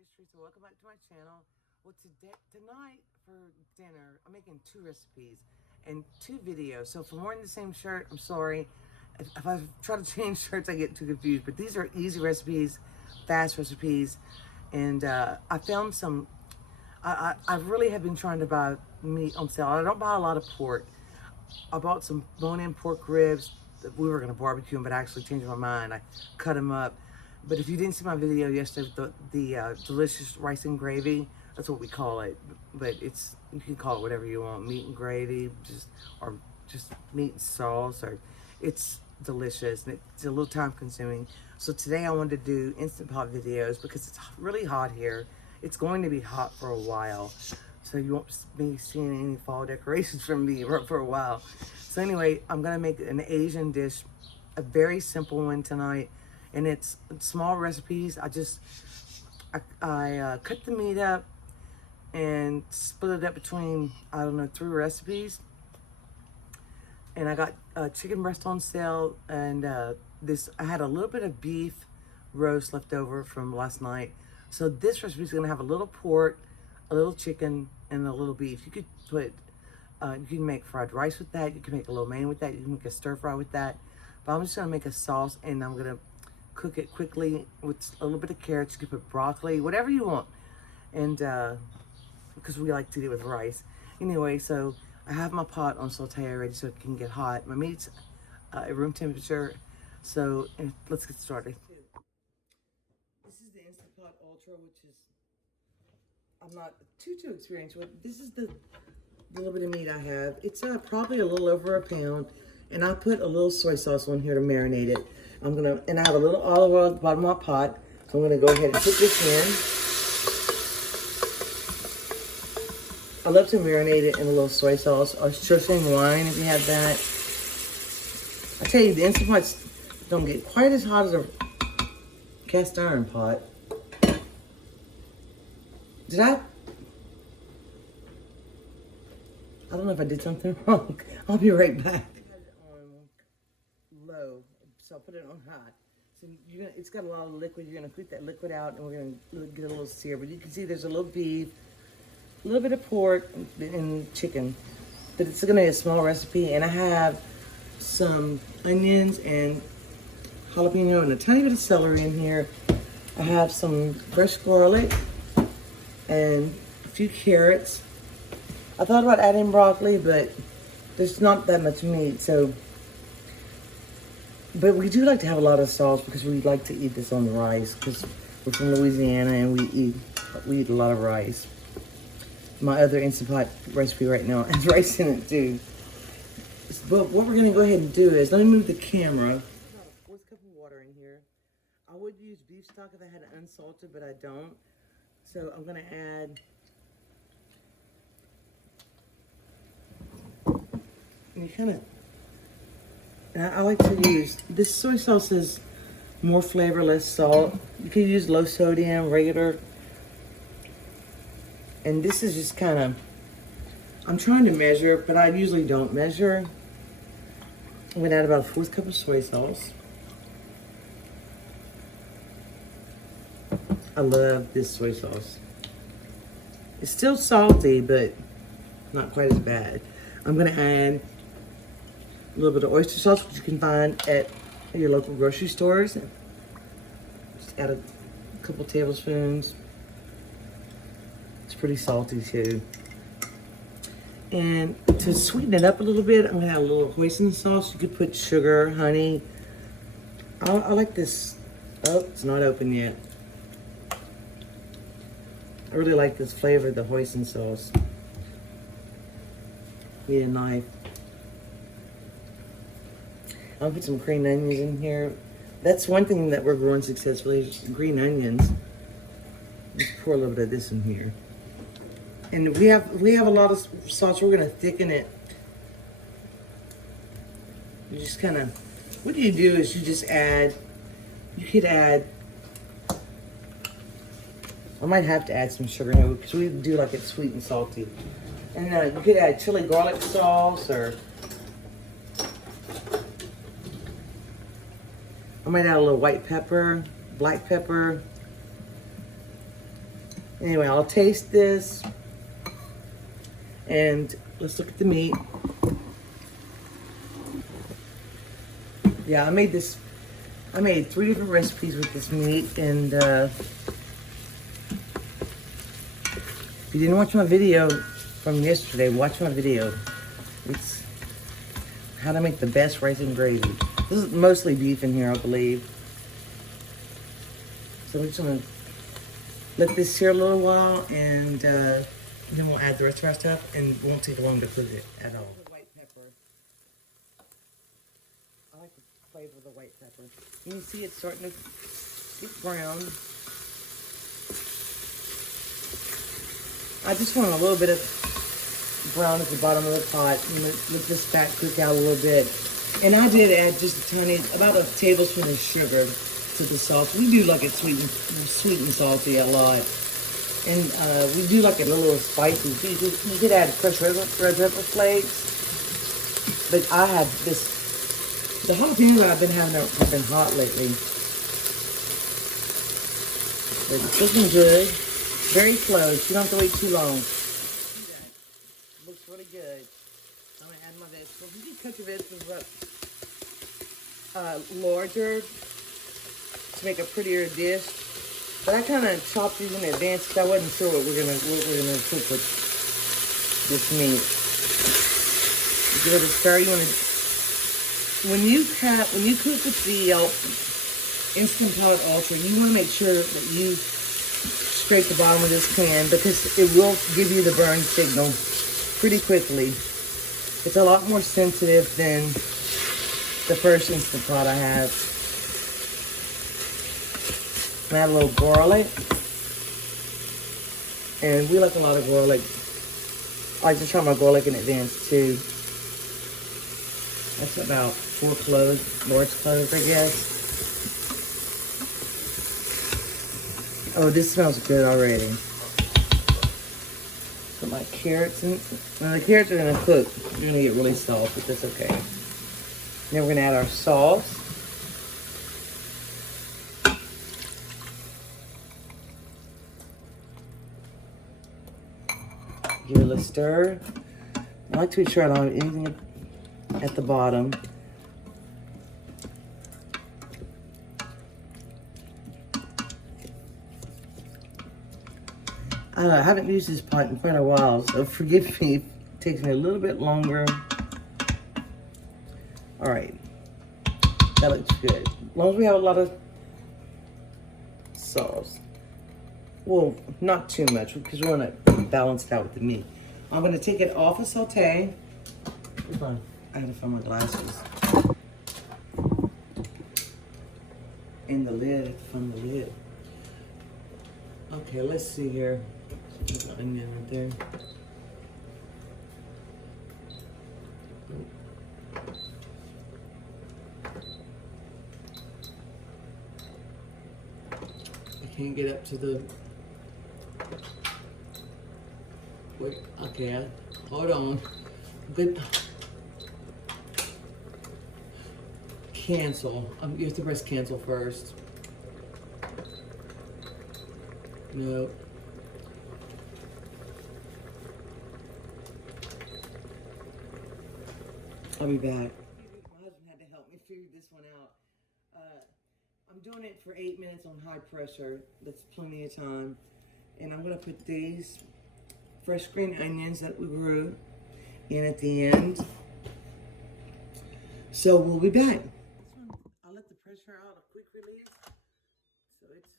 everybody. It's Tressa. Welcome back to my channel. Well, tonight for dinner, I'm making 2 recipes and 2 videos. So if I'm wearing the same shirt, I'm sorry. If I try to change shirts, I get too confused. But these are easy recipes, fast recipes. And I found some, I really have been trying to buy meat on sale. I don't buy a lot of pork. I bought some bone-in pork ribs that we were going to barbecue them, but I actually changed my mind. I cut them up. But if you didn't see my video yesterday, the delicious rice and gravy, that's what we call it. But it's, you can call it whatever you want, meat and gravy, or just meat and sauce, or it's delicious and it's a little time consuming. So today I wanted to do Instant Pot videos because it's really hot here. It's going to be hot for a while. So you won't be seeing any fall decorations from me for a while. So anyway, I'm gonna make an Asian dish, a very simple one tonight. And it's small recipes. I cut the meat up and split it up between, I don't know, 3 recipes. And I got chicken breast on sale, and I had a little bit of beef roast left over from last night. So this recipe is gonna have a little pork, a little chicken, and a little beef. You could put, you can make fried rice with that. You can make a lo mein with that. You can make a stir fry with that. But I'm just gonna make a sauce, and I'm gonna cook it quickly with a little bit of carrots. You can put broccoli, whatever you want. And because we like to do it with rice. Anyway, so I have my pot on saute already so it can get hot. My meat's at room temperature. So let's get started. This is the Instant Pot Ultra, which is, I'm not too experienced with. This is the little bit of meat I have. It's probably a little over a pound. And I put a little soy sauce on here to marinate it. And I have a little olive oil at the bottom of my pot. So I'm gonna go ahead and put this in. I love to marinate it in a little soy sauce or Shosheng wine if you have that. I tell you, the Instant Pots don't get quite as hot as a cast iron pot. I don't know if I did something wrong. I'll be right back. Low, so I'll put it on hot. So it's got a lot of liquid. You're gonna put that liquid out, and we're gonna get a little sear. But you can see there's a little beef, a little bit of pork, and chicken. But it's gonna be a small recipe, and I have some onions and jalapeno and a tiny bit of celery in here. I have some fresh garlic and a few carrots. I thought about adding broccoli, but there's not that much meat, so. But we do like to have a lot of sauce because we like to eat this on the rice because we're from Louisiana and we eat a lot of rice. My other Instant Pot recipe right now has rice in it too. But what we're gonna go ahead and do is, let me move the camera. About a 1/4 cup of water in here. I would use beef stock if I had it unsalted, but I don't. So I'm gonna add, and you kind of, I like to use, this soy sauce is more flavor, less salt. You could use low sodium, regular. And this is just kind of, I'm trying to measure, but I usually don't measure. I'm gonna add about a 1/4 cup of soy sauce. I love this soy sauce. It's still salty, but not quite as bad. I'm gonna add a little bit of oyster sauce, which you can find at your local grocery stores. Just add a couple tablespoons. It's pretty salty too. And to sweeten it up a little bit, I'm gonna add a little hoisin sauce. You could put sugar, honey. I like this. Oh, it's not open yet. I really like this flavor of the hoisin sauce. Need a knife. I'll put some green onions in here. That's one thing that we're growing successfully, is green onions. Just pour a little bit of this in here. And we have a lot of sauce. We're gonna thicken it. You just kind of, what you do is you just add, you could add, I might have to add some sugar now because we do like it sweet and salty. And you could add chili garlic sauce, or I might add a little white pepper, black pepper. Anyway, I'll taste this. And let's look at the meat. Yeah, I made 3 different recipes with this meat, and if you didn't watch my video from yesterday, watch my video. It's how to make the best rice and gravy. This is mostly beef in here, I believe. So I'm just gonna let this sear a little while, and then we'll add the rest of our stuff, and it won't take long to cook it at all. White pepper. I like the flavor of the white pepper. You can see it's starting to get brown. I just want a little bit of brown at the bottom of the pot. And let this fat cook out a little bit. And I did add just a tiny, about a tablespoon of sugar to the salt. We do like it sweet and salty a lot. And we do like it a little spicy. You could add crushed red pepper flakes. But I had this, the jalapenos that I've been having have been hot lately. It's looking good. Very close. You don't have to wait too long. Looks really good. I'm going to add my vegetables. You can cook your vegetables up larger to make a prettier dish. But I kind of chopped these in advance because I wasn't sure what we're gonna cook with this meat. Give it a stir. You want to when you cook with the Instant Pot Ultra, you want to make sure that you scrape the bottom of this pan because it will give you the burn signal pretty quickly. It's a lot more sensitive than the first Instant Pot I have. And add a little garlic. And we like a lot of garlic. I like to try my garlic in advance too. That's about 4 cloves, large cloves, I guess. Oh, this smells good already. Put my carrots in. Now the carrots are gonna cook. They're gonna get really soft, but that's okay. Then we're gonna add our sauce. Give it a little stir. I like to be sure I don't have anything at the bottom. I haven't used this pot in quite a while, so forgive me. It takes me a little bit longer. All right, that looks good. As long as we have a lot of sauce. Well, not too much because we want to balance it out with the meat. I'm going to take it off a saute. Hold on, I gotta find my glasses. And the lid, I have to find the lid. Okay, let's see here. There's an onion right there. I can't get up to the. Wait, okay, hold on. Good. Cancel. You have to press cancel first. No. I'll be back. My husband had to help me figure this one out. I'm doing it for 8 minutes on high pressure. That's plenty of time. And I'm gonna put these fresh green onions that we grew in at the end. So we'll be back. I'll let the pressure out a quick release. So it's,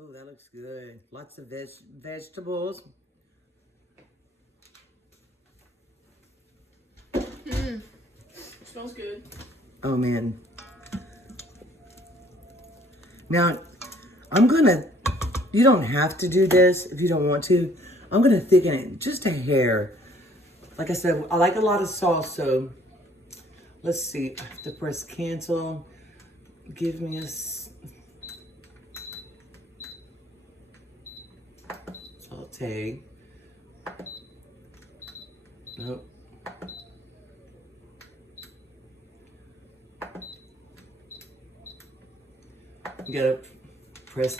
oh, that looks good. Lots of vegetables. Smells good. Oh man. Now, I'm gonna, you don't have to do this if you don't want to. I'm gonna thicken it just a hair. Like I said, I like a lot of sauce, so let's see. I have to press cancel. Give me a saute. Nope. You gotta press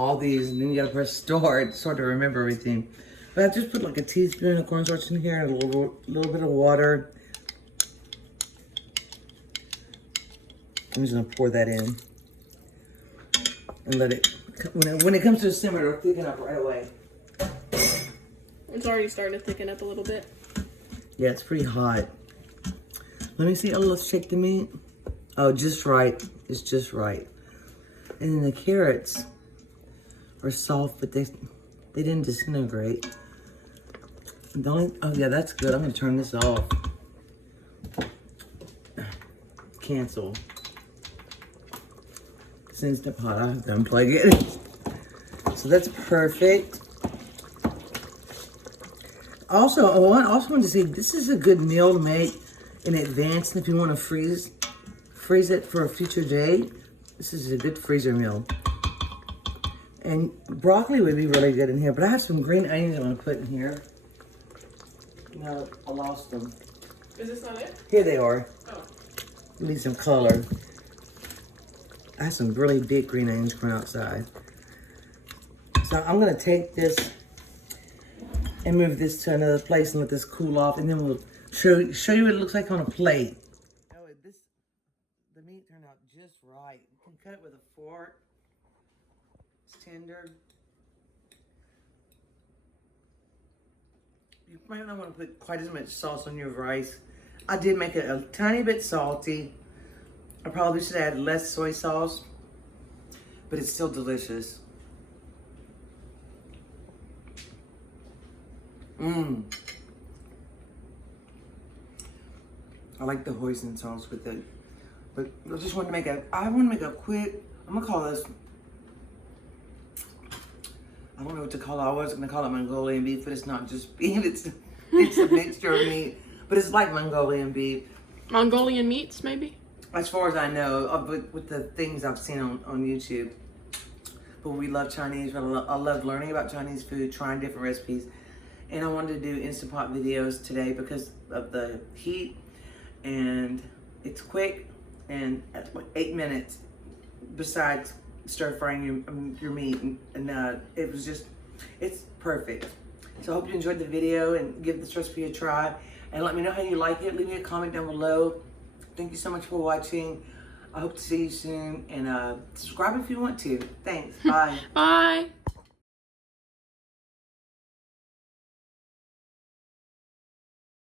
all these, and then you gotta press start. It's hard to remember everything. But I just put like a teaspoon of cornstarch in here and a little bit of water. I'm just gonna pour that in and let it, when it comes to a simmer, it'll thicken up right away. It's already starting to thicken up a little bit. Yeah, it's pretty hot. Let me see. Oh, let's shake the meat. Oh, just right. It's just right. And then the carrots are soft, but they didn't disintegrate. Oh yeah, that's good. I'm gonna turn this off. Cancel. It's Instant Pot. I have to unplug it. So that's perfect. Also, I want to say this is a good meal to make in advance if you want to freeze it for a future date. This is a good freezer meal. And broccoli would be really good in here, but I have some green onions I'm going to put in here. No, I lost them. Is this not it? Here they are. Oh. Need some color. I have some really big green onions from outside. So I'm going to take this and move this to another place and let this cool off, and then we'll show you what it looks like on a plate. Oh, the meat turned out just right. You can cut it with a fork. It's tender. You might not want to put quite as much sauce on your rice. I did make it a tiny bit salty. I probably should add less soy sauce, but it's still delicious. Mmm. I like the hoisin sauce with it. But I just want to make a quick, I'm gonna call this, I don't know what to call it. I was gonna call it Mongolian beef, but it's not just beef, it's a mixture of meat. But it's like Mongolian beef. Mongolian meats, maybe? As far as I know, with the things I've seen on YouTube. But we love Chinese. I love learning about Chinese food, trying different recipes. And I wanted to do Instant Pot videos today because of the heat. And it's quick and at like 8 minutes besides stir frying your meat. And it was just, it's perfect. So I hope you enjoyed the video and give this recipe a try. And let me know how you like it. Leave me a comment down below. Thank you so much for watching. I hope to see you soon. And subscribe if you want to. Thanks. Bye. Bye.